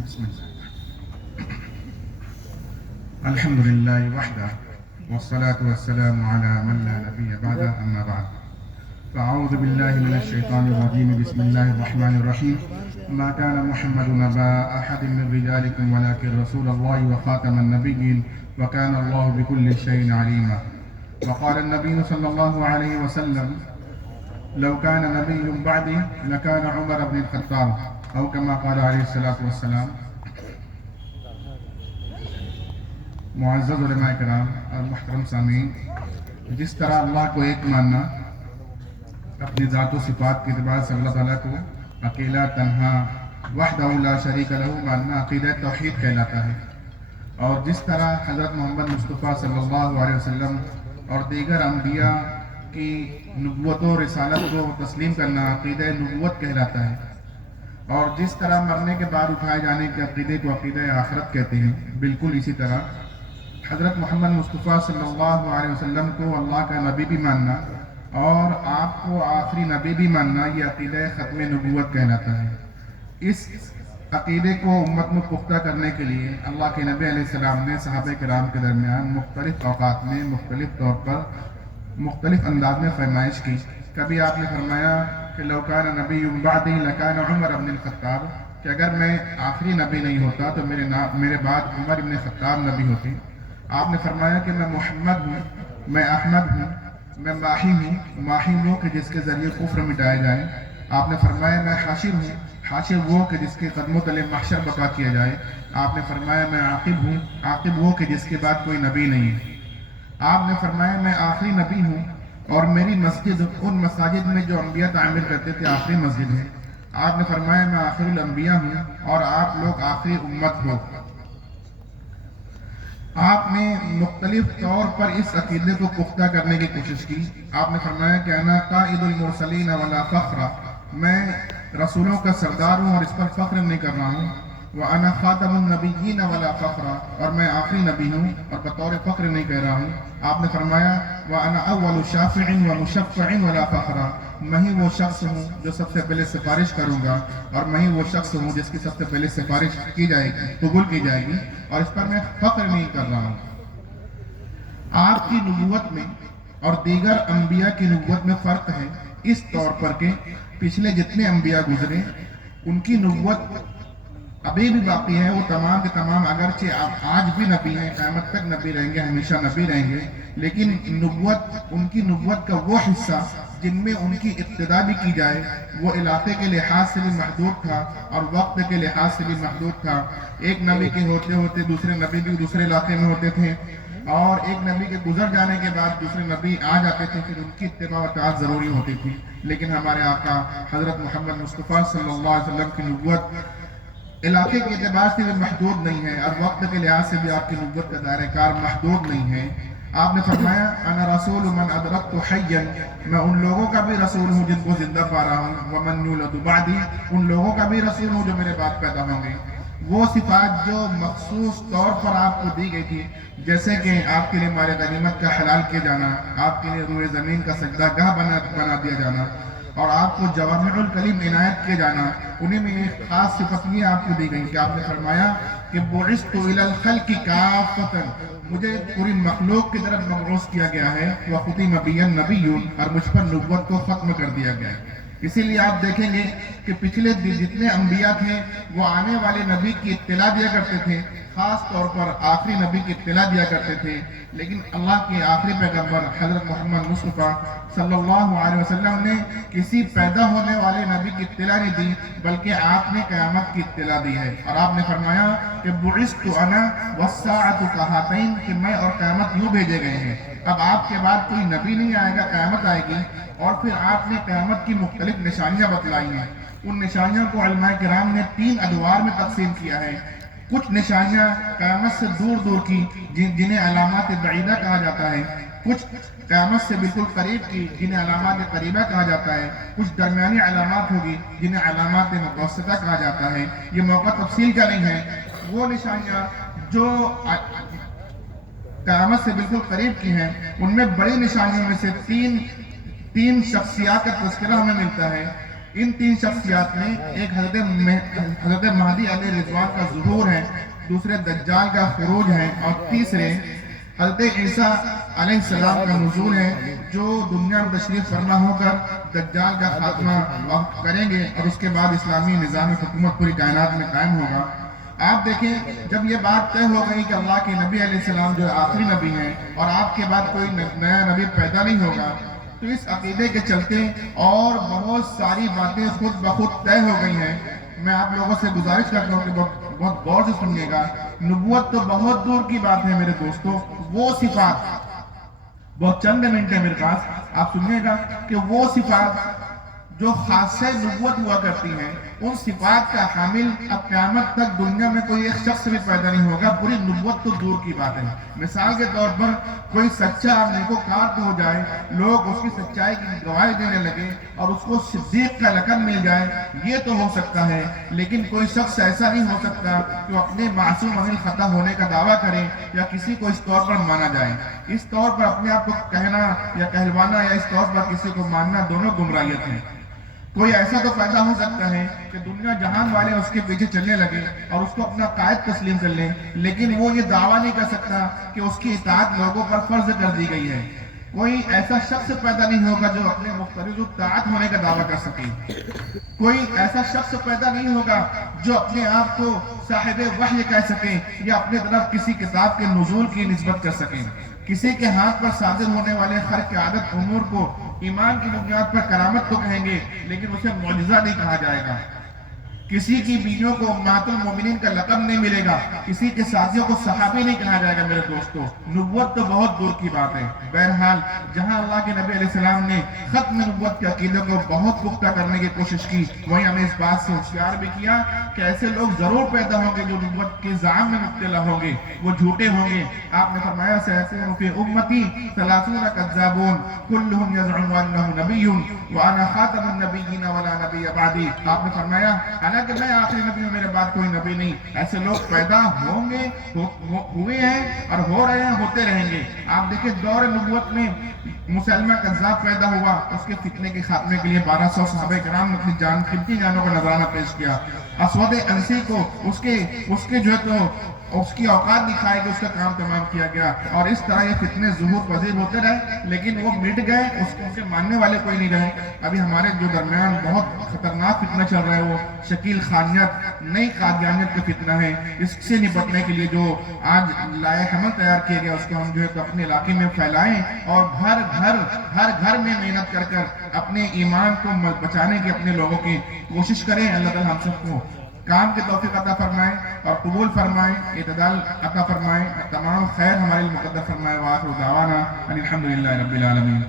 بسم الله. الحمد لله وحده والصلاة والسلام على من لا نبي بعده أما بعد. فأعوذ بالله من الشيطان الرجيم. بسم الله الرحمن الرحيم. ما كان محمد أبا أحد من رجالكم ولكن رسول الله وخاتم النبيين وكان الله بكل شيء عليما. وقال النبي صلى الله عليه وسلم: لو كان نبي بعدي لكان عمر بن الخطاب او كما قال علیہ الصلوۃ والسلام. معزز علماء کرام اور محترم سامعین، جس طرح اللہ کو ایک ماننا، اپنی ذات و صفات کے اعتبار سے اللہ تعالیٰ کو اکیلا تنہا وحدہ لا شریک لہ ماننا عقیدہ توحید کہلاتا ہے، اور جس طرح حضرت محمد مصطفیٰ صلی اللہ علیہ وسلم اور دیگر انبیاء کی نبوت و رسالت کو تسلیم کرنا عقیدہ نبوت کہلاتا ہے، اور جس طرح مرنے کے بعد اٹھائے جانے کے عقیدے کو عقیدہ آخرت کہتے ہیں، بالکل اسی طرح حضرت محمد مصطفیٰ صلی اللہ علیہ وسلم کو اللہ کا نبی بھی ماننا اور آپ کو آخری نبی بھی ماننا یہ عقیدہ ختم نبوت کہلاتا ہے. اس عقیدے کو امت میں پختہ کرنے کے لیے اللہ کے نبی علیہ السلام نے صحابہ کرام کے درمیان مختلف اوقات میں مختلف طور پر مختلف انداز میں فرمائش کی. کبھی آپ نے فرمایا کہ لو کان نبی بعدی لکان عمر بن الخطاب، کہ اگر میں آخری نبی نہیں ہوتا تو میرے بعد عمر بن خطاب نبی ہوتے. آپ نے فرمایا کہ میں محمد ہوں، میں احمد ہوں، میں ماہی وہ کہ جس کے ذریعے کفر مٹائے جائے. آپ نے فرمایا میں حاشر ہوں، حاشر وہ کہ جس کے قدموں تلے محشر بقا کیا جائے. آپ نے فرمایا میں عاقب ہوں، عاقب وہ کہ جس کے بعد کوئی نبی نہیں ہے. آپ نے فرمایا میں آخری نبی ہوں اور میری مسجد ان مساجد میں جو انبیاء تعمیر کرتے تھے آخری مسجد ہے. آپ نے فرمایا میں آخری الانبیاء ہوں اور آپ لوگ آخری امت ہو. آپ نے مختلف طور پر اس عقیدے کو پختہ کرنے کی کوشش کی. آپ نے فرمایا کہ انا قائد المرسلین ولا فخر، میں رسولوں کا سردار ہوں اور اس پر فخر نہیں کر رہا ہوں. وَأَنَا خَاتَمُ النَّبِيِّينَ وَلَا فَخْرَ، اور میں آخری نبی ہوں اور بطور فخر نہیں کہہ رہا ہوں. آپ نے فرمایا وَأَنَا أَوَّلُ شَافِعٍ وَمُشَفَّعٍ وَلَا فَخْرَ، میں ہی وہ شخص ہوں جو سب سے پہلے سفارش کروں گا اور میں ہی وہ شخص ہوں جس کی سب سے پہلے سفارش کی جائے گی، قبول کی جائے گی، اور اس پر میں فخر نہیں کر رہا ہوں. آپ کی نبوت میں اور دیگر انبیاء کی نبوت میں فرق ہے اس طور پر کہ پچھلے جتنے انبیاء گزرے ان کی نبوت ابھی بھی باقی ہے. وہ تمام کے تمام اگرچہ آپ آج بھی نبی ہیں، قیامت تک نبی رہیں گے، ہمیشہ نبی رہیں گے، لیکن نبوت، ان کی نبوت کا وہ حصہ جن میں ان کی ابتدا بھی کی جائے وہ علاقے کے لحاظ سے بھی محدود تھا اور وقت کے لحاظ سے بھی محدود تھا. ایک نبی کے ہوتے ہوتے دوسرے نبی بھی دوسرے علاقے میں ہوتے تھے، اور ایک نبی کے گزر جانے کے بعد دوسرے نبی آ جاتے تھے، پھر ان کی اتباع و اطاعت ضروری ہوتی تھی. لیکن ہمارے آقا حضرت محمد مصطفیٰ صلی اللہ علیہ وسلم کی نبوت علاقے کے اعتبار سے بھی محدود نہیں ہے اور وقت کے لحاظ سے بھی آپ کی نبوت کا دائرہ کار محدود نہیں ہے. آپ نے فرمایا انا رسول من ادرکت حیا، میں ان لوگوں کا بھی رسول ہوں جن کو زندہ پا رہا ہوں. ومن یولد بعدی، ان لوگوں کا بھی رسول ہوں جو میرے بعد پیدا ہوں گے. وہ صفات جو مخصوص طور پر آپ کو دی گئی تھی، جیسے کہ آپ کے لیے مال غنیمت کا حلال کیا جانا، آپ کے لیے روئے زمین کا سجدہ گاہ بنا دیا جانا، اور آپ کو جوامع الکلم عنایت کیے جانا، انہیں میں ایک خاص صفت یہ آپ کو دی گئی کہ آپ نے فرمایا کہ بعثت الی الخلق کافۃ، مجھے پوری مخلوق کی طرف مبعوث کیا گیا ہے. وختم بی النبی، اور مجھ پر نبوت کو ختم کر دیا گیا ہے. اسی لیے آپ دیکھیں گے کہ پچھلے جتنے انبیاء تھے وہ آنے والے نبی کی اطلاع دیا کرتے تھے، خاص طور پر آخری نبی کی اطلاع دیا کرتے تھے. لیکن اللہ کے آخری پیغمبر حضرت محمد مصطفیٰ صلی اللہ علیہ وسلم نے کسی پیدا ہونے والے نبی کی اطلاع نہیں دی، بلکہ آپ نے قیامت کی اطلاع دی ہے. اور آپ نے فرمایا کہ بعثت انا والساعۃ کہاتین، کہ میں اور قیامت یوں بھیجے گئے ہیں. اب آپ کے بعد کوئی نبی نہیں آئے گا، قیامت آئے گی. اور پھر آپ نے قیامت کی مختلف نشانیاں بتلائی ہیں. ان نشانیوں کو علماء کرام نے 3 ادوار میں تقسیم کیا ہے. کچھ نشانیاں قیامت سے دور دور کی جنہیں علامات بعیدہ کہا جاتا ہے، کچھ قیامت سے بالکل قریب کی جنہیں علامات قریبہ کہا جاتا ہے، کچھ درمیانی علامات ہوگی جنہیں علامات متوسطہ کہا جاتا ہے. یہ موقع تفصیل کا نہیں ہے. وہ نشانیاں جو قیامت سے بالکل قریب کی ہیں، ان میں بڑی نشانیوں میں سے تین شخصیات کا تذکرہ ہمیں ملتا ہے. ان تین شخصیات میں ایک حضرت مہدی علیہ رضوان کا ظہور ہے، دوسرے دجال کا خروج ہے، اور تیسرے حضرت عیسیٰ علیہ السلام کا نزول ہے، جو دنیا میں تشریف فرما ہو کر دجال کا خاتمہ کریں گے اور اس کے بعد اسلامی نظام حکومت پوری کائنات میں قائم ہوگا۔ آپ دیکھیں، جب یہ بات طے ہو گئی کہ اللہ کے نبی علیہ السلام جو آخری نبی ہیں اور آپ کے بعد کوئی نیا نبی پیدا نہیں ہوگا، تو اس عقیدے کے چلتے اور بہت ساری باتیں خود بخود طے ہو گئی ہیں۔ میں آپ لوگوں سے گزارش کرتا ہوں کہ بہت غور سے سنیے گا۔ نبوت تو بہت دور کی بات ہے میرے دوستو، وہ صفات، بہت چند منٹ ہے میرے پاس، آپ سنیے گا کہ وہ صفات جو خاصہ نبوت ہوا کرتی ہیں، ان صفات کا حامل اب قیامت تک دنیا میں کوئی ایک شخص بھی پیدا نہیں ہوگا، پوری نبوت تو دور کی بات ہے۔ مثال کے طور پر کوئی سچا اور نیکوکار ہو جائے، لوگ اس کی سچائی کی گواہی دینے لگے اور اس کو صدیق کا لقب مل جائے، یہ تو ہو سکتا ہے، لیکن کوئی شخص ایسا نہیں ہو سکتا کہ اپنے معصوم عن الخطا ہونے کا دعویٰ کرے یا کسی کو اس طور پر مانا جائے۔ اس طور پر اپنے آپ کو کہنا یا کہلوانا یا اس طور پر کسی کو ماننا دونوں گمراہیت ہیں۔ کوئی ایسا تو پیدا ہو سکتا ہے کہ دنیا جہان والے اس کے پیچھے چلنے لگے اور اس کو اپنا قائد تسلیم کر لیں، لیکن وہ یہ دعویٰ نہیں کر سکتا کہ اس کی اطاعت لوگوں پر فرض کر دی گئی ہے۔ کوئی ایسا شخص پیدا نہیں ہوگا جو اپنے مفترض اطاعت ہونے کا دعویٰ کر سکے۔ کوئی ایسا شخص پیدا نہیں ہوگا جو اپنے آپ کو صاحب وحی کہہ سکے یا اپنے طرف کسی کتاب کے نزول کی نسبت کر سکیں۔ کسی کے ہاتھ پر صادر ہونے والے خرق عادت امور کو ایمان کی بنیاد پر کرامت تو کہیں گے، لیکن اسے معجزہ نہیں کہا جائے گا۔ کسی کی بیویوں کو امہات المومنین کا لقب نہیں ملے گا، کسی کے ساتھیوں کو صحابی نہیں کہا جائے گا۔ میرے دوستو، نبوت تو بہت دور کی بات ہے۔ بہرحال جہاں اللہ کے نبی علیہ السلام نے ختم نبوت کے عقیدے کو بہت پختہ کرنے کی کوشش کی، وہیں ہمیں اس بات سے ہوشیار بھی کیا کہ ایسے لوگ ضرور پیدا ہوں گے جو نبوت کے زعم میں مبتلا ہوں گے، وہ جھوٹے ہوں گے۔ آپ نے فرمایا سیکون فی امتی 30 کذابون کلہم یزعم انہ نبی وانا خاتم النبیین ولا نبی بعدی۔ آپ نے فرمایا کہ میں آخری نبی ہوں، میرے بعد کوئی نبی نہیں۔ ایسے لوگ پیدا ہوں گے، ہوئے ہیں اور ہو رہے ہیں، ہوتے رہیں گے۔ آپ دیکھیں دور نبوت میں مسلمہ کذاب پیدا ہوا، اس کے فتنے کے خاتمے کے لیے 1200 صحابہ کرام نے اپنی قیمتی جانوں کا نذرانہ پیش کیا۔ اسود عنسی کو اس کے جو ہے تو اس کی اوقات دکھائے کہ اس کا کام تمام کیا گیا، اور اس طرح یہ فتنے ظہور پذیر ہوتے رہے، لیکن وہ مٹ گئے، اس کے ماننے والے کوئی نہیں رہے۔ ابھی ہمارے جو درمیان بہت خطرناک فتنہ چل رہا ہے، وہ شکیل خانیت، نئی قادیانیت کا فتنہ ہے۔ اس سے نپٹنے کے لیے جو آج لائے حمل تیار کیا گیا، اس کو ہم جو ہے تو اپنے علاقے میں پھیلائیں اور ہر گھر میں محنت کر اپنے ایمان کو بچانے کی اپنے لوگوں کی کوشش کریں۔ اللہ تعالیٰ ہم سب کو کام کے توفیق عطا فرمائیں اور قبول فرمائیں، اعتدال عطا فرمائیں، تمام خیر ہمارے لیے مقدر فرمائے۔ وآخر دعوانا ان الحمدللہ رب العالمین۔